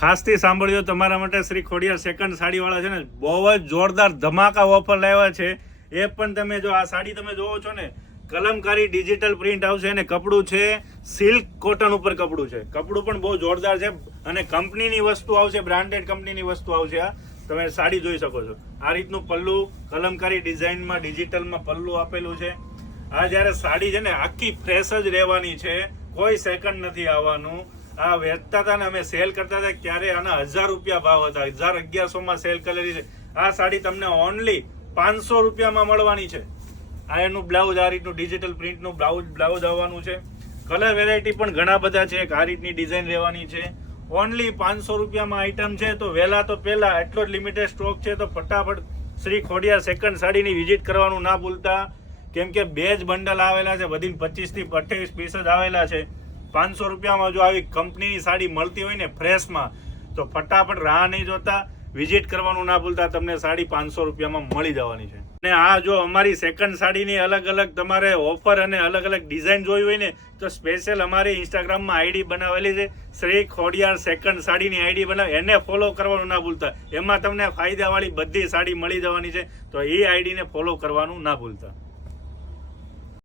ખાસથી સાંભળજો, તમારા માટે શ્રી ખોડિયાર સેકન્ડ સાડીવાળા છે ને બહુ જ જોરદાર ધમાકા ઓફર લાવ્યા છે. એ પણ તમે જો આ સાડી તમે જોવો છો ને, કલમકારી ડિજિટલ પ્રિન્ટ આવશે અને કપડું છે સિલ્ક કોટન ઉપર કપડું છે. કપડું પણ બહુ જોરદાર છે અને કંપનીની વસ્તુ આવશે, બ્રાન્ડેડ કંપનીની વસ્તુ આવશે. આ તમે સાડી જોઈ શકો છો. આ રીતનું પલ્લું કલમકારી ડિઝાઇનમાં ડિજિટલમાં પલ્લું આપેલું છે. આ જ્યારે સાડી છે ને આખી ફ્રેશ જ રહેવાની છે, કોઈ સેકન્ડ નથી આવવાનું. આ વેચતા હતા ને અમે સેલ કરતા હતા ત્યારે આના 1000 રૂપિયા ભાવ હતા, 1100 સેલ કરેલી છે. આ સાડી તમને ઓનલી 500 રૂપિયામાં મળવાની છે. આ એનું બ્લાઉઝ, આ રીતનું ડિજિટલ પ્રિન્ટનું બ્લાઉઝ આવવાનું છે. કલર વેરાયટી પણ ઘણા બધા છે. આ રીતની ડિઝાઇન રહેવાની છે. ઓનલી 500 રૂપિયામાં આઈટમ છે. તો વહેલા તો પહેલા એટલો જ લિમિટેડ સ્ટોક છે, તો ફટાફટ શ્રી ખોડિયાર સેકન્ડ સાડીની વિઝિટ કરવાનું ના ભૂલતા. કેમ કે 2 જ બંડલ આવેલા છે, બધી 25 થી 28 પીસ જ આવેલા છે. 500 રૂપિયામાં જો આવી કંપનીની સાડી મળતી હોય ને ફ્રેશમાં, તો ફટાફટ રાહ નહીં જોતા, વિઝિટ કરવાનું ના ભૂલતા. તમને સાડી 500 રૂપિયામાં મળી જવાની છે. અને આ જો અમારી સેકન્ડ સાડીની અલગ અલગ તમારે ઓફર અને અલગ અલગ ડિઝાઇન જોઈ હોય ને, તો સ્પેશિયલ અમારી ઇન્સ્ટાગ્રામમાં આઈડી બનાવેલી છે, શ્રી ખોડિયાર સેકન્ડ સાડીની આઈડી બનાવી, એને ફોલો કરવાનું ના ભૂલતા. એમાં તમને ફાયદાવાળી બધી સાડી મળી જવાની છે. તો એ આઈડીને ફોલો કરવાનું ના ભૂલતા.